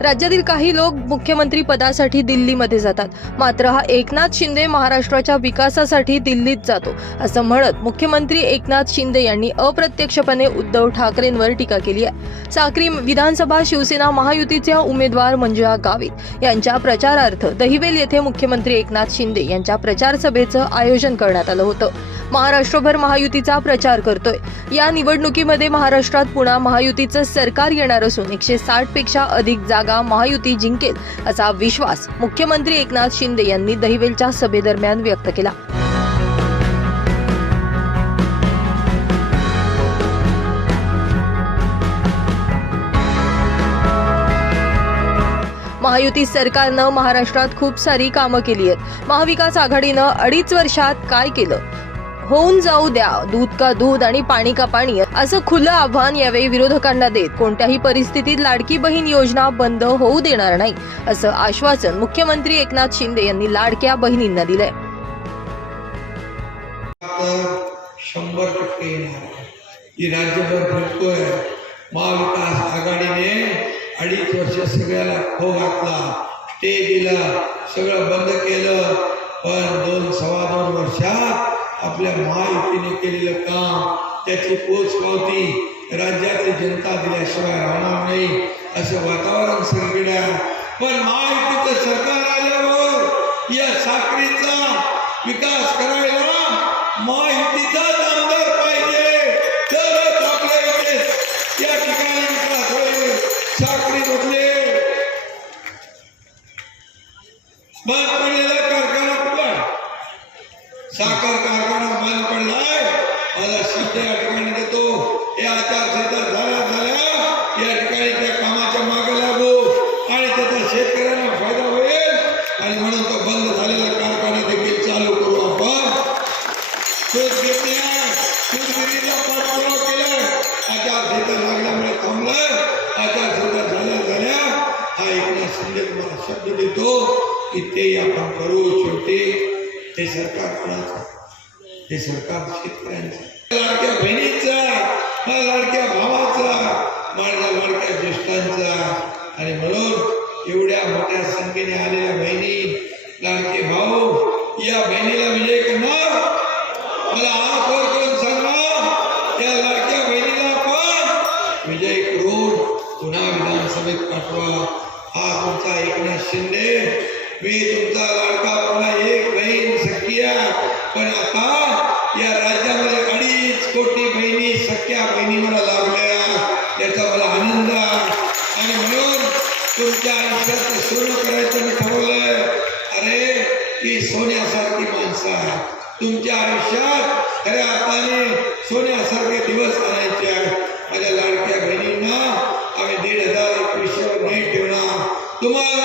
राज्यातील काही लोक मुख्यमंत्री पदासाठी दिल्लीमध्ये जातात. मात्र हा एकनाथ शिंदे महाराष्ट्राच्या विकासासाठी दिल्लीत जातो असं म्हणत मुख्यमंत्री एकनाथ शिंदे यांनी अप्रत्यक्षपणे उद्धव ठाकरेंवर टीका केली आहे. साक्री विधानसभा शिवसेना महायुतीच्या उमेदवार मंजुळा गावित यांच्या प्रचारार्थ दहिवेल येथे मुख्यमंत्री एकनाथ शिंदे यांच्या प्रचार सभेचं आयोजन करण्यात आलं होतं. महाराष्ट्रभर महायुतीचा प्रचार करतोय. या निवडणुकीमध्ये महाराष्ट्रात पुन्हा महायुतीचं सरकार येणार असून एकशे साठपेक्षा अधिक जागा जागा महायुती जिंकेल असा विश्वास मुख्यमंत्री एकनाथ शिंदे यांनी दहिवेलच्या सभेदरम्यान व्यक्त केला. महायुती सरकारनं महाराष्ट्रात खूप सारी कामं केली आहेत. महाविकास आघाडीनं अडीच वर्षात काय केलं? होऊन जाऊ द्या. दूध का दूध आणि पाणी का पाणी असं खुलं आव्हान यावेळी विरोधकांना देत कोणत्याही परिस्थितीत लाडकी बहीण योजना बंद होऊ देणार नाही असं आश्वासन मुख्यमंत्री एकनाथ शिंदे यांनी लाडक्या बहिणींना दिलंय. शंभर टक्के ही राज्यभर फिरतोय महाविकास आघाडीने अडीच वर्ष सगळ्याला खो घातला स्टे दिला सगळं बंद केलं पण दोन सव्वा दोन वर्षात आपल्या महायुतीने केलेलं काम त्याची पोच पावती राज्यातली जनता दिल्याशिवाय राहणार नाही असं वातावरण सगळीकडे पण महायुतीचं सरकार आल्यावर या साखरीचा विकास करायला मला शब्द या ठिकाणी देतो हे आचारसंहिता झाल्या झाल्या या ठिकाणी त्या कामाच्या मागे लागू आणि त्याचा शेतकऱ्यांना फायदा होईल. आणि म्हणून तो बंद झालेला कारखाना देखील चालू करू आपण. शोध घेतले. सूतगिरीचा पाठपुरावा केलाय आचारसंहिता लागल्यामुळे थांबलाय आचारसंहिता झाल्या झाल्या. हा एकनाथ शिंदे तुम्हाला शब्द देतो की ते आपण करू. शेवटी हे सरकार कोणाचं? हे सरकार शेतकऱ्यांचं. लाडक्या बहिणीचा माझ्या लाडक्या भावाचा माझ्या लाडक्या ज्येष्ठांचा. आणि म्हणून एवढ्या मोठ्या संख्येने आलेल्या बहिणी लाडके भाऊ या बहिणीला विजय करणार. मला हात वर करून सांगा त्या लाडक्या बहिणीला पण विजय करून पुन्हा विधानसभेत पाठवा. हा तुमचा एकनाथ शिंदे मी तुमचा लाडका पुन्हा एक बहीण सख्या. पण आता या राज्यामध्ये अडीच कोटी बहिणी सख्या बहिणी मला लाभल्या याचा मला आनंद आणि म्हणून तुमच्या आयुष्यात सोनं करायचं मी ठरवलंय. अरे ती सोन्यासारखी माणसं आहे तुमच्या आयुष्यात खऱ्या अर्थाने सोन्यासारखे दिवस आणायचे आहेत. माझ्या लाडक्या बहिणींना आम्ही दीड हजार एकवीसशे नाही ठेवणार तुम्हाला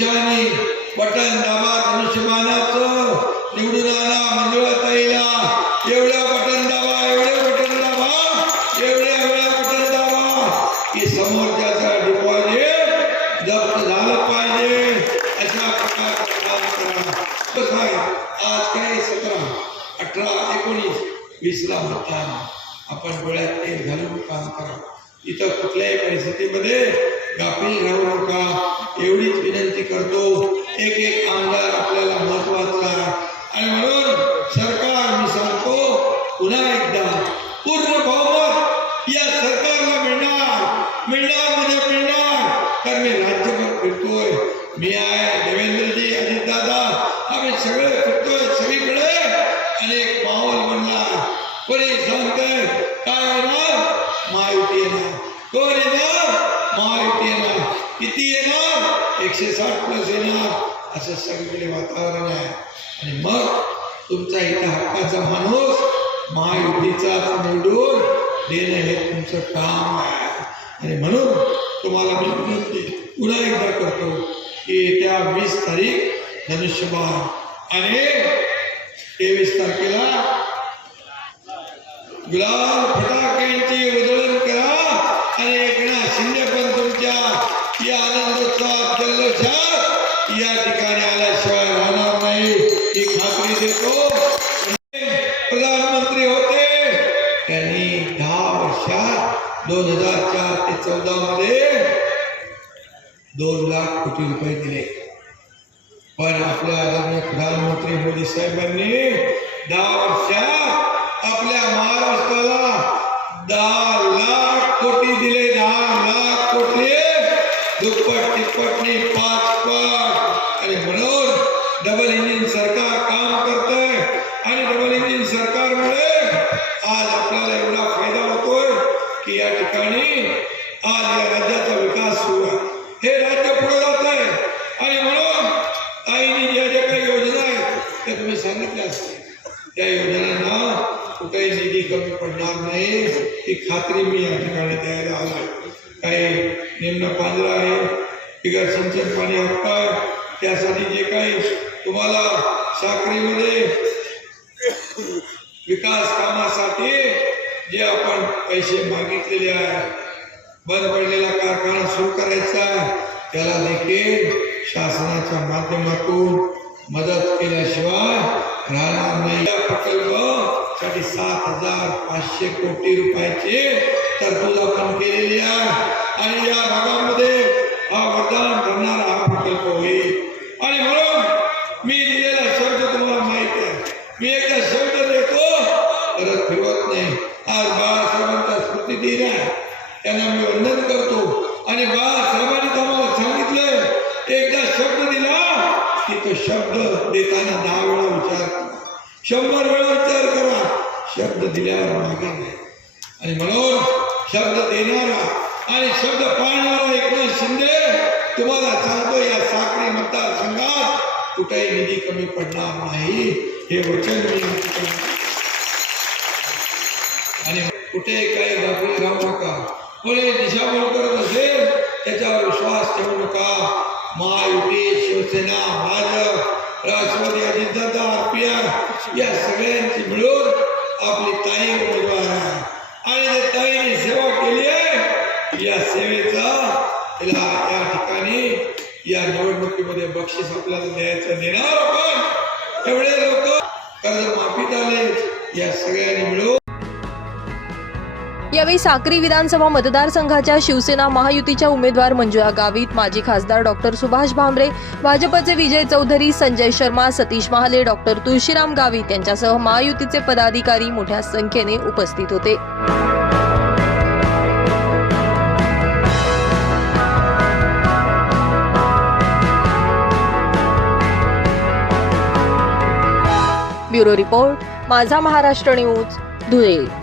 पक्षाने बटन दाबा धनुष्यबाणाचं निवडून आणा मंजुळाताईला एवढ्या बटन दाबा एवढ्या बटन दाबा एवढ्या एवढ्या बटन दाबा की समोरच्याचा डिपॉझिट जप्त झालं पाहिजे. अशा प्रकारचं काम करा कसं आहे आज काय सतरा? अठरा एकोणीस वीसला मतदान. आपण डोळ्यात तेल घालून काम करा. इथं कुठल्याही परिस्थितीमध्ये गाफील राहू नका. एवढीच विनंती करतो. एक एक आमदार आपल्याला महत्त्वाचा असं सगळीकडे वातावरण आहे. आणि मग तुमचा इथं हक्काचा माणूस महायुतीचा निवडून देणं हे तुमचं काम आहे. आणि म्हणून तुम्हाला मी विनंती पुन्हा एकदा करतो की येत्या वीस तारीख धनुष्यबाण आणि तेवीस तारखेला गुलाल फटाक्यांची उधळण करा आणि एकनाथ शिंदे दोन हजार चार ते चौदा मध्ये दोन लाख कोटी रुपये दिले. पण आपल्या आदरणीय प्रधानमंत्री मोदी साहेबांनी दहा वर्षात आपल्या महाराष्ट्राला दहा लाख कोटी दिले. दहा लाख कोटी. दुप्पट तिप्पटनी पाच या राज्याचा विकास सुरू आहे हे राज्य पुढे जात आहे. आणि म्हणून ताईंनी ज्या ज्या काही योजना आहेत त्या तुम्ही सांगितल्या असतील. त्या योजनांना कुठेही निधी कमी पडणार नाही. ही खात्री मी या ठिकाणी द्यायला आलो काही निम्न पांजरा आहे बिगर सिंचन पाणी हक्क आहे त्यासाठी जे काही तुम्हाला साखरीमध्ये विकास कामासाठी जे आपण पैसे मागितलेले आहे बंद पडलेला कारखाना सुरू करायचा त्याला देखील शासनाच्या माध्यमातून मदत केल्याशिवाय राहणार नाही. या प्रकल्पासाठी सात हजार पाचशे कोटी रुपयाची तरतूद आपण केलेली आहे. आणि या भागामध्ये हा वरदान करणारा हा प्रकल्प होईल आणि म्हणून मी दिलेला शब्द तुम्हाला माहिती आहे मी एकदा शब्द देतो परत फिरवत नाही आज बाळासाहेबांचा स्मृती दिन आहे त्यांना मी वंदन करतो आणि बाळासाहेबांनी तुम्हाला सांगितलं एकदा शब्द दिला की तो शब्द देताना दहा वेळा विचार करा. शंभर वेळा विचार करा. शब्द दिल्यावर मागे नाही. आणि म्हणून शब्द देणारा आणि शब्द पाळणारा एकनाथ शिंदे तुम्हाला सांगतो या साखरी मतदारसंघात कुठेही निधी कमी पडणार नाही. हे वचन मी आणि कुठे काही दाखवले राहू नका. कोणी दिशाभूल करत असेल त्याच्यावर विश्वास ठेवू नका. महायुती शिवसेना भाजप राष्ट्रवादी अजितदादा आरपीआय या सगळ्यांची मिळून आपली ताई उमेदवार आहे. आणि त्या ताईने सेवा केली आहे. या सेवेचा तिला या ठिकाणी या निवडणुकीमध्ये बक्षीस आपल्याला द्यायचं देणार आपण. एवढे लोक कर्जमाफीत झाले. या सगळ्यांनी मिळून यावेळी साक्री विधानसभा मतदारसंघाच्या शिवसेना महायुतीच्या उमेदवार मंजुळा गावित माजी खासदार डॉक्टर सुभाष भामरे भाजपचे विजय चौधरी संजय शर्मा सतीश महाले डॉक्टर तुळशीराम गावित यांच्यासह महायुतीचे पदाधिकारी मोठ्या संख्येने उपस्थित होते. ब्युरो रिपोर्ट माझा महाराष्ट्र न्यूज धुळे.